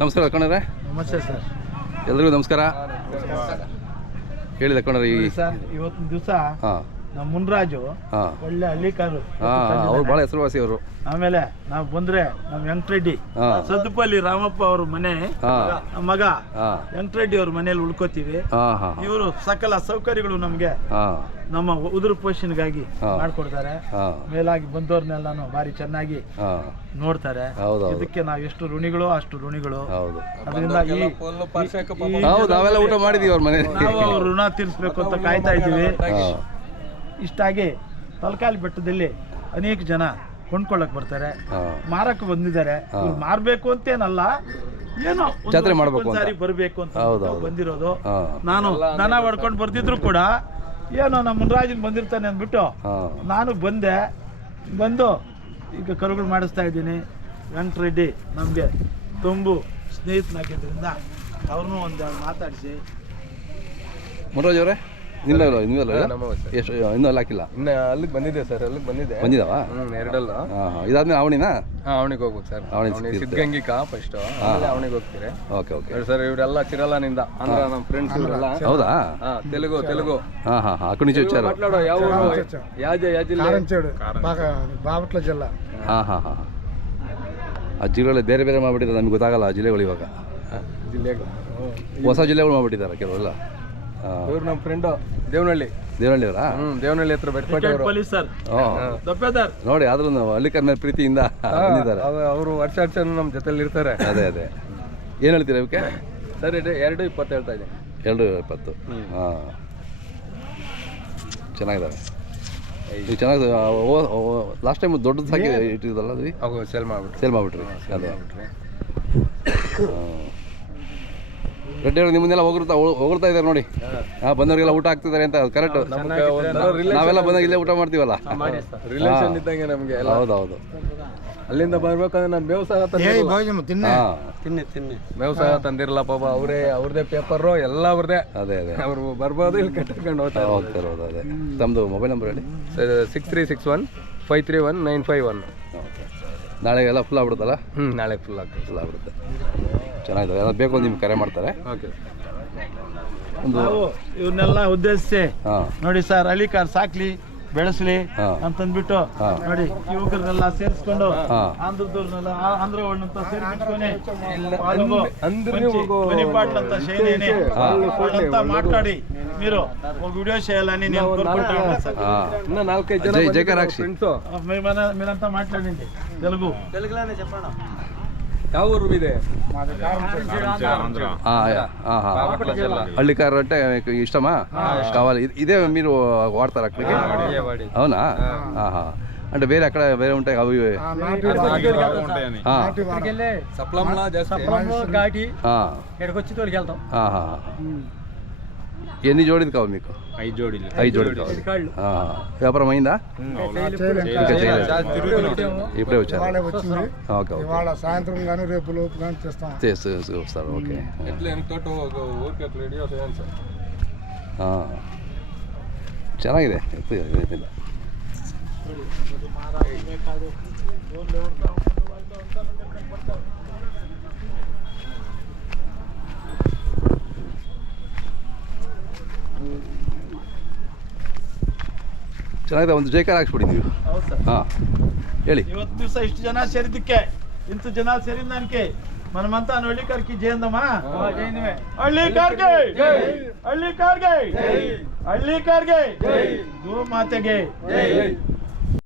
ನಮಸ್ಕಾರ ಕಣ್ಣರೇ. ನಮಸ್ತೆ ಸರ್. ಎಲ್ರಿಗೂ ನಮಸ್ಕಾರ. ಹೇಳಿದೆ ಕಣ್ಣರೇ, ಸರ್ ಇವತ್ತಿನ ದಿವಸ ನಮ್ಮ ಮುನ್ರಾಜು ಒಳ್ಳೆ ಹಳ್ಳಿಕಾರು, ಅವ್ರು ಭಾಳ ಹೆಸರುವಾಸಿ ಅವರು. ಆಮೇಲೆ ನಾವು ಬಂದ್ರೆ ನಮ್ಮ ವೆಂಕಟರೆಡ್ಡಿ ಸದ್ದುಪಲ್ಲಿ ರಾಮಪ್ಪ ಅವ್ರ ಮನೆ ಮಗ ವೆಂಕಟರೆಡ್ಡಿ ಅವ್ರ ಮನೇಲಿ ಉಳ್ಕೋತೀವಿ. ಇವರು ಸಕಲ ಸೌಕರ್ಯಗಳು ನಮ್ಗೆ ನಮ್ಮ ಉದುರು ಪೋಷಣೆಗಾಗಿ ಮಾಡ್ಕೊಡ್ತಾರೆ. ಮೇಲಾಗಿ ಬಂದವ್ರನ್ನೆಲ್ಲಾನು ಭಾರಿ ಚೆನ್ನಾಗಿ ನೋಡ್ತಾರೆ. ಇದಕ್ಕೆ ನಾವ್ ಎಷ್ಟು ಋಣಿಗಳು ಅಷ್ಟು ಋಣಿಗಳು. ಅದರಿಂದ ನಾವೆಲ್ಲ ಊಟ ಮಾಡಿದೀವಿ ಅವ್ರ ಮನೆ, ನಾವು ಅವ್ರ ಋಣ ತೀರಿಸ್ಬೇಕು ಅಂತ ಕಾಯ್ತಾ ಇದ್ದೀವಿ. ಇಷ್ಟಾಗಿ ತಲಕಾಲಿ ಬೆಟ್ಟದಲ್ಲಿ ಅನೇಕ ಜನ ಕೊಂಡ್ಕೊಳ್ಳಕ್ ಬರ್ತಾರೆ, ಮಾರಕ್ಕೆ ಬಂದಿದ್ದಾರೆ. ಮಾರ್ಬೇಕು ಅಂತೇನಲ್ಲ, ಏನೋ ಜಾತ್ರೆ ಮಾಡ್ಬೇಕು ಸಾರಿ ಬರ್ಬೇಕು ಅಂತ ಬಂದಿರೋದು. ನಾನು ದನ ಹೊಡ್ಕೊಂಡು ಬರ್ತಿದ್ರು ಕೂಡ ಏನೋ ನಮ್ಮ ಮುನ್ರಾಜನ್ ಬಂದಿರ್ತಾನೆ ಅಂದ್ಬಿಟ್ಟು ನಾನು ಬಂದು ಈಗ ಕರುಗಳು ಮಾಡಿಸ್ತಾ ಇದ್ದೀನಿ. ವೆಂಕಟರೆಡ್ಡಿ ನಮಗೆ ತುಂಬು ಸ್ನೇಹಿತನಾಗಿದ್ದರಿಂದ ಅವ್ರನ್ನೂ ಒಂದು ಮಾತಾಡಿಸಿ. ಮುನ್ರಾಜ್ ಅವರೇ, ಇನ್ನೂ ಅಲ್ಲಿ ಹಾಕಿಲ್ಲ? ಇನ್ನು ಅಲ್ಲಿಗೆ ಬಂದಿದೆ ಸರ್, ಅಲ್ಲಿಗೆ ಬಂದಿದ್ದಾವ ಎರಡಲ್ಲ. ಇದಾದ್ಮೇಲೆ ಅವಣಿನಾ? ಅವನಿಗೆ ಹೋಗ್ಬೇಕು ಸರ್. ಸಿದ್ಧಗಂಗಿಕಾ ಫಸ್ಟ್, ಅವನಿಗೆ ಹೋಗ್ತೀರಿ. ಓಕೆ ಓಕೆ ಸರ್, ಇವರೆಲ್ಲ ಚಿರಲನಿಂದ ಅಂದ್ರೆ ನಮ್ಮ ಫ್ರೆಂಡ್ಸ್ ಇವರೆಲ್ಲ. ಹೌದಾ? తెలుగు. అక్కడి నుంచి వచ్చారు. మాట్లాడు ಬಾವಟ್ಲ ಜಿಲ್ಲ. ಆ ಜಿಲ್ಲೆಗಳು ಬೇರೆ ಬೇರೆ ಮಾಡ್ಬಿಟ್ಟಿದ್ದಾರೆ, ನಮ್ಗೆ ಗೊತ್ತಾಗಲ್ಲ ಆ ಜಿಲ್ಲೆಗಳು. ಇವಾಗ ಹೊಸ ಜಿಲ್ಲೆಗಳು ಮಾಡ್ಬಿಟ್ಟಿದ್ದಾರೆ ಕೆಲವೆಲ್ಲ. ಇವ್ರು ನಮ್ಮ ಫ್ರೆಂಡು ದೇವನಹಳ್ಳಿ ಅವರಾ? ದೇವನಹಳ್ಳಿ ಹತ್ರ ಬೆಟ್ಕೋಟೆ ನೋಡಿ, ಆದ್ರೂ ಹಳ್ಳಿಕರ್ ಮೇಲೆ ಪ್ರೀತಿಯಿಂದ ಬಂದಿದ್ದಾರೆ ಅವರು. ವರ್ಷ ನಮ್ಮ ಜೊತೆಲಿ ಇರ್ತಾರೆ. ಅದೇ ಏನು ಹೇಳ್ತೀರಾ ಇವಕ್ಕೆ? ಸರ್, 2:20 ಹೇಳ್ತಾ ಇದೆ. 2:20. ಚೆನ್ನಾಗಿದ್ದಾರೆ. ಈಗ ಚೆನ್ನಾಗಿ ಲಾಸ್ಟ್ ಟೈಮ್ ದೊಡ್ಡದು ಹಾಕಿ ಇಟ್ಟಿದ್ದಲ್ಲ, ಅದು ಸೇಲ್ ಮಾಡಿಬಿಟ್ರಿ. ಅದೇ ರೆಡ್ಡಿ ಅವರು ನಿಮ್ಮನ್ನೆಲ್ಲ ಹೋಗ್ತಾ ಇದ್ದಾರೆ ನೋಡಿ. ಬಂದವರಿಗೆಲ್ಲ ಊಟ ಹಾಕ್ತಿದ್ದಾರೆ ಅಂತ. ಕರೆಕ್ಟ್. ನಾವೆಲ್ಲ ಬಂದಾಗ ಇಲ್ಲೇ ಊಟ ಮಾಡ್ತೀವಲ್ಲ, ರಿಲೇಷನ್ ಇದ್ದಂಗೆ ನಮಗೆ. ಹೌದೌದು. ಅಲ್ಲಿಂದ ಬರ್ಬೇಕಂದ್ರೆ ನಾನು ಮೇವು ಸಹ ತಂದಿರಲ್ಲ ಪಾಪ. ಅವ್ರದೇ ಪೇಪರು ಎಲ್ಲ ಅವ್ರದೇ. ಅದೇ ಅವ್ರು ಬರ್ಬೋದು, ಇಲ್ಲಿ ಕಟ್ಕೊಂಡು ಹೋಗ್ತಾರೆ. ಅದೇ ತಮ್ಮದು ಮೊಬೈಲ್ ನಂಬರ್ ಹೇಳಿ. 6361531951. ನಾಳೆಗೆಲ್ಲ ಫುಲ್ ಆಗ್ಬಿಡುತ್ತಲ್ಲ? ನಾಳೆ ಫುಲ್ ಆಗ್ಬಿಡುತ್ತೆ. ಚೆನ್ನಾಗಿದೆ. ಎಲ್ಲ ಬೇಕು ನಿಮ್ಗೆ ಕರೆ ಮಾಡ್ತಾರೆ. ನಾವು ಇವ್ರನ್ನೆಲ್ಲ ಉದ್ದೇಶಿಸಿ ನೋಡಿ ಸರ್, ಹಳ್ಳಿಕಾರ್ ಸಾಕ್ಲಿ ಬೆಳೆಸ್ಲಿ ಅಂತಂದ್ಬಿಟ್ಟು ನೋಡಿ ಯುವಕರನ್ನೆಲ್ಲ ಸೇರಿಸ್ಕೊಂಡು ಆಂಧ್ರದವ್ರನ್ನೆಲ್ಲ ಆಂಧ್ರಗಳನ್ನಂತ ಸೇರಿಸ್ಕೊಂಡು ಮಾತಾಡಿ మీరు ఒక వీడియో చేయాలని నేను కోరుకుంటున్నాను సార్. ఇంకా 4-5 జన ఫ్రెండ్స్ మీరంతా మాట్లాడండి. తెలుగులోనే చెప్పండి. ಯಾವ ಊರು ಇದೆ? హళ్ళికారు అంటే మీకు ఇష్టమా? కావాలి. ఇదే మీరు వాడతారు అక్కడికి? అవునా? అంటే వేరే అక్కడ వేరే ఉంటాయి అవి? ఎన్ని జోడీలు కావాలి మీకు? 5 జోడీలు. 5 జోడీలు కావాలి. వ్యాపారం అయిందా? ఇప్పుడే వచ్చారు. ఓకే. సాయంత్రం కానీ రేపు లోపు కానీ వస్తారు. ఓకే. ಚೆನ್ನಾಗಿದೆ. ಚೆನ್ನಾಗಿದೆ. ಒಂದು ಜೈಕಾರ ಹಾಕ್ಸ್ಬಿಡಿ ನೀವು. ಹೇಳಿ. ಇವತ್ತು ದಿವಸ ಇಷ್ಟು ಜನ ಸೇರಿದ್ದಕ್ಕೆ, ಇಂಥ ಜನ ಸೇರಿದ್ದಕ್ಕೆ మనమంతా హళ్ళికార్కి జయందమా? హళ్ళికార్ಗೆ గో మాతಗೆ